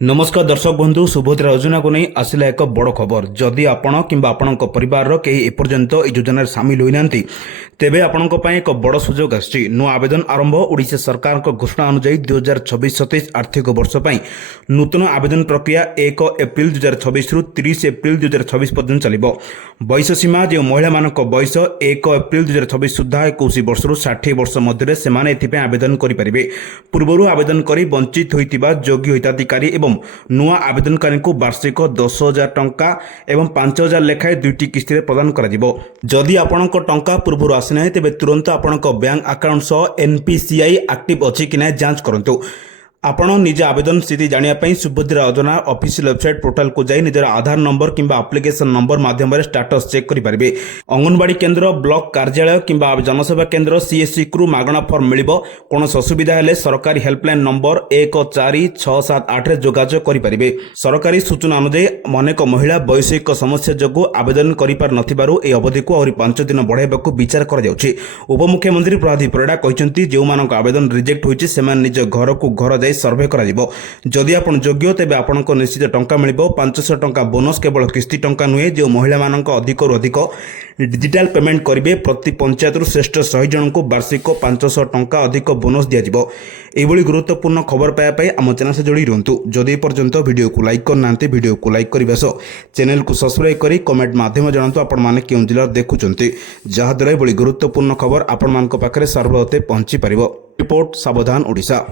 नमस्कार दर्शक बंधु सुभद्रा योजना को नहीं आसला एक बड़ खबर जदि आपण किंबा आपणक परिवार कई एपर्यंत এই যোজনার সামিল হইনাंती तेबे आपणक पई एक बड़ सुजोग आछि नुआ आवेदन आरंभ ओडिशा सरकार घोषणा अनुसार 2026-27 आर्थिक वर्ष पई नूतन आवेदन प्रक्रिया 1 एप्रिल 2026 रु 30 एप्रिल 2026 पर्यंत चलिबो। बयस सीमा जो महिला मानक बयस 1 एप्रिल 2026 सुधा 21 वर्ष रु 60 वर्ष मध्य सेमाने एथिपे आवेदन करि परिबे। पूर्वरु आवेदन करी वंचित होइतिबा योग्य हिताधिकारी एवं नुआ आवेदनकारी को वार्षिक 10,000 टंका एवं 5,000 लेखाएं दुईटी किस्ती प्रदान करा जिवो। जदि आपणक टंका पूर्व आसी ना तेबे तुरंत आपणक बैंक अकाउंट सह एनपीसीआई एक्टिव अछि कि ना जांच करंतु। आपण निज आवेदन स्थिति जानिया सुभद्रा योजना ऑफिशियल वेबसाइट पोर्टल को जाई निजर आधार नंबर किंबा एप्लिकेशन नंबर माध्यम स्टेटस चेक करि परिबे। अंगनवाड़ी केंद्र ब्लॉक कार्यालय किंबा जनसेवा केंद्र सीएससी को मागणा फॉर्म मिलिबो। कोनोसी असुविधा हेले सरकारी हेल्पलाइन नंबर 14678 रे जोगाजोग करि परिबे। सरकारी सूचना अनुसार अनेक महिला वैषयिक समस्या जगु आवेदन करि पार नथिबारु ए अवधि को और 5 दिन बढ़ाइबाकू विचार करा जाउछि। उपमुख्यमंत्री प्रभात परिडा कहिसंती जे मानक आवेदन रिजेक्ट होइछि सेमान निज घर को घर सर्वे करा जिवो। जदि आपण योग्य तेबे आपनको निश्चित टंका मिलिबो। 500 टंका बोनस केवल किस्ती टंका नुहे जो महिला मानक अधिक रु अधिक डिजिटल पेमेंट करिवे। प्रति पंचायत रु श्रेष्ठ 100 जन को वार्षिक 500 टंका अधिक बोनस दिया जिवो। एभली गुरुत्वपूर्ण खबर पाया पाई आम चैनल से जोड़ी रहंतु। जदि पर्यंत वीडियो को लाइक करनांते वीडियो को लाइक करबा सह चैनल को सब्सक्राइब करी कमेंट माध्यम जणांतु आपण माने केउ जिल्ला देखुचंती जहा द्वारा एभली गुरुत्वपूर्ण खबर आपण मानक पाखरे सर्वप्रथम पहुंची परिबो। रिपोर्ट सावधान ओडिशा।